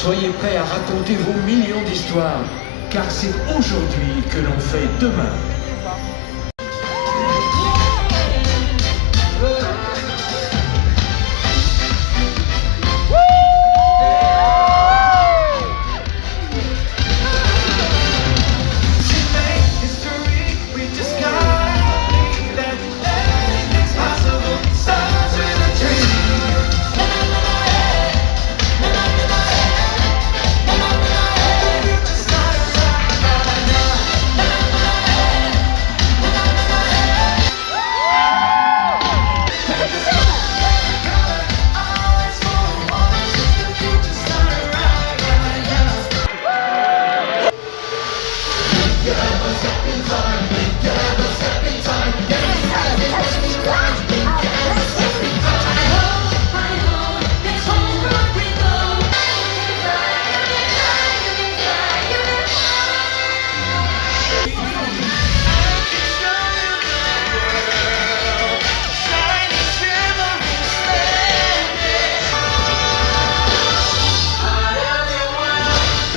Soyez prêts à raconter vos millions d'histoires, car c'est aujourd'hui que l'on fait demain.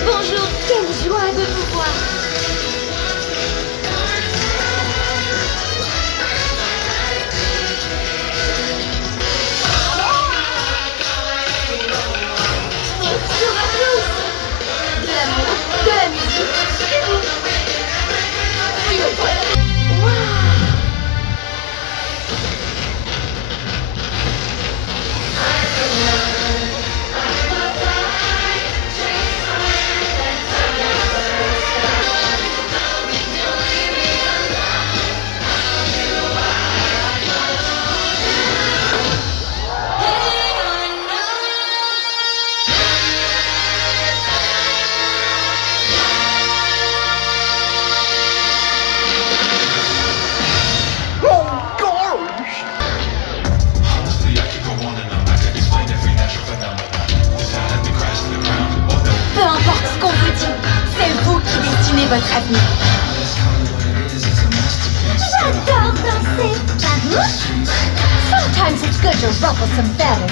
Bonjour, quelle joie de vous voir. Bonjour à tous. De l'amour, de la musique, et vous. Waouh. Peu importe ce qu'on vous dit, c'est vous qui destinez votre avenir. J'adore danser. Pas vous? Sometimes it's good to ruffle some feathers.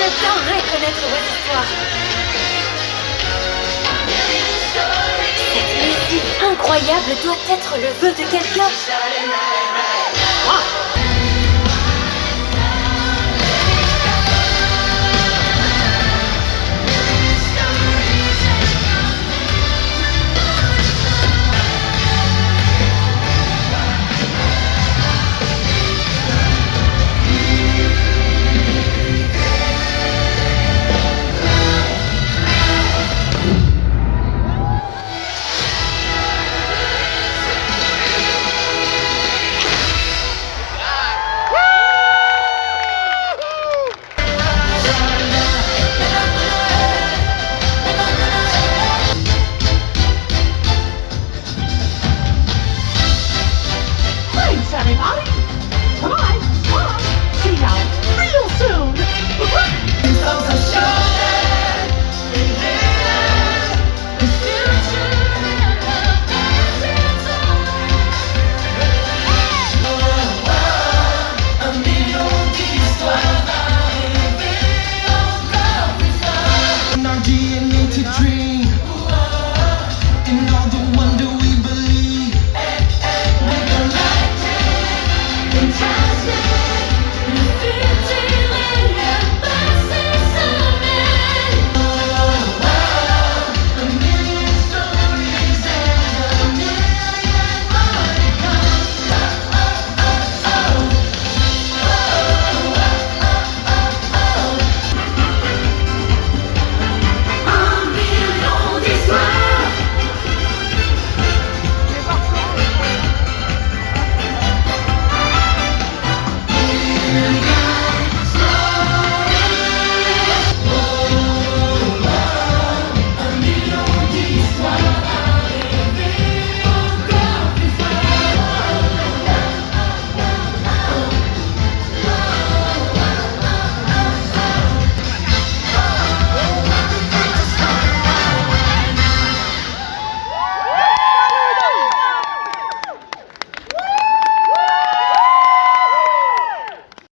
J'adorerais connaître votre histoire. Cette musique incroyable doit être le vœu de quelqu'un.